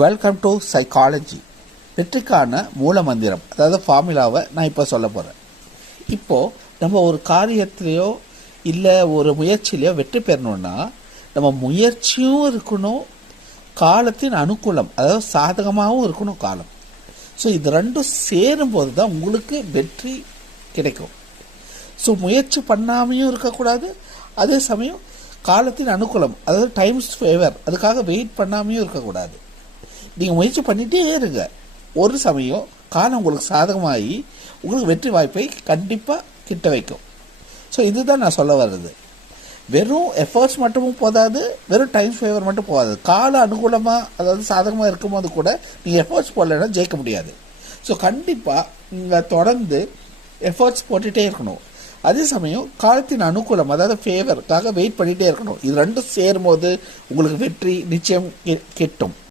Welcome to psychology. வெற்றிக்கான மூல மந்திரம், அதாவது ஃபார்முலாவை நான் இப்போ சொல்ல போகிறேன். இப்போது நம்ம ஒரு காரியத்திலையோ இல்லை ஒரு முயற்சியிலையோ வெற்றி பெறணுன்னா நம்ம முயற்சியும் இருக்கணும், காலத்தின் அனுகூலம் அதாவது சாதகமாகவும் இருக்கணும் காலம். ஸோ இது ரெண்டும் சேரும்போது தான் உங்களுக்கு வெற்றி கிடைக்கும். ஸோ முயற்சி பண்ணாமையும் இருக்கக்கூடாது, அதே சமயம் காலத்தின் அனுகூலம் அதாவது டைம்ஸ் ஃபேவர் அதுக்காக வெயிட் பண்ணாமையும் இருக்கக்கூடாது. நீங்கள் முயற்சி பண்ணிகிட்டே இருங்க, ஒரு சமயம் காலம் உங்களுக்கு சாதகமாகி உங்களுக்கு வெற்றி வாய்ப்பை கண்டிப்பாக கிட்ட வைக்கும். ஸோ இதுதான் நான் சொல்ல வர்றது. வெறும் எஃபர்ட்ஸ் மட்டுமும் போதாது, வெறும் டைம் ஃபேவர் மட்டும் போகாது. கால அனுகூலமாக அதாவது சாதகமாக இருக்கும்போது கூட நீங்கள் எஃபர்ட்ஸ் போடலைன்னா ஜெயிக்க முடியாது. ஸோ கண்டிப்பாக நீங்கள் தொடர்ந்து எஃபர்ட்ஸ் போட்டுகிட்டே இருக்கணும். அதே சமயம் காலத்தின் அனுகூலம் அதாவது ஃபேவருக்காக வெயிட் பண்ணிகிட்டே இருக்கணும். இது ரெண்டும் சேரும்போது உங்களுக்கு வெற்றி நிச்சயம் கிட்டும்.